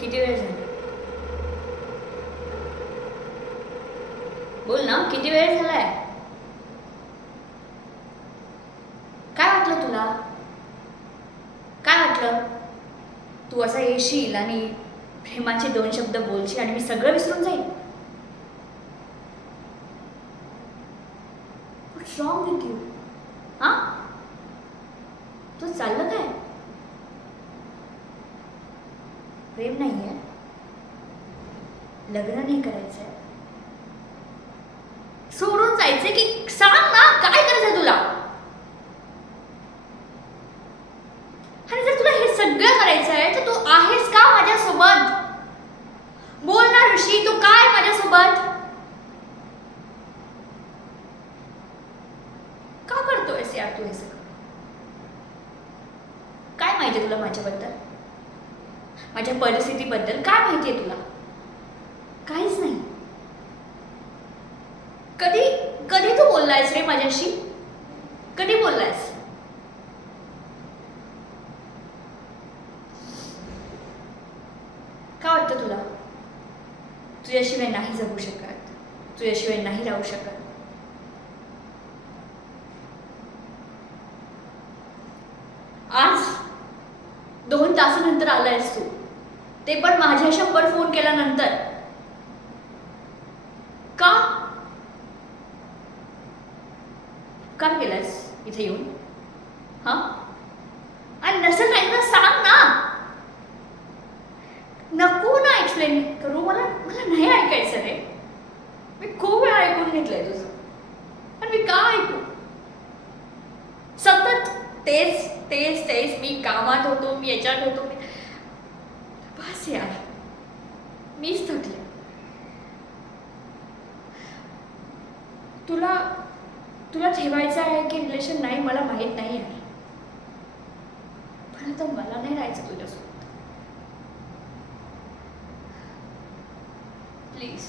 किती वेळ झाला? बोल ना, किती वेळ झालाय? काय वाटलं तुला? काय वाटलं? तू असा येशील आणि प्रेमाचे 2 शब्द बोलशील आणि मी सगळं विसरून जाईल? व्हॉट्स रॉंग विथ यू? हां? तू चाललं काय? प्रेम नाहीये? लग्न नाही करायचंय? सोडून जायचंय की सांग ना, काय करायचंय तुला? आणि जर तुला हे सगळं करायचं आहे तर तू आहेस का माझ्यासोबत? बोल ना ऋषी, तू काय माझ्यासोबत? का करतोयस यार तू हे सगळं? काय माहितीये तुला माझ्याबद्दल? माझ्या परिस्थितीबद्दल काय माहितीये तुला? काहीच नाही. कधी कधी तू बोललायस रे माझ्याशी? कधी बोललायस? काय वाटतं तुला? तुझ्याशिवाय नाही जगू शकत, तुझ्याशिवाय नाही राहू शकत. आज 2 तासानंतर आलायस तू, ते पण माझ्या 100 फोन केल्यानंतर. का? का केलायस इथे येऊन? हां? आणि नसेल नाही ना सांग ना. नको ना एक्सप्लेन करू, मला मला नाही ऐकायचं रे. मी खूप वेळा ऐकून घेतलंय तुझं, पण मी का ऐकू? सतत तेच तेच तेच. मी कामात होतो, मी याच्यात होतो, बस यार, मीच थकले. तुला तुला ठेवायचं आहे की रिलेशन नाही मला माहीत नाही यार, पण आता मला नाही राहायचं तुझ्यासोबत. प्लीज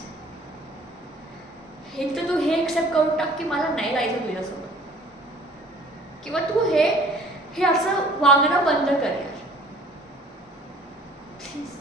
एक तर तू हे एक्सेप्ट करून टाक की मला नाही राहायचं तुझ्यासोबत, किंवा तू हे हे असं वागणं बंद कर यार, प्लीज.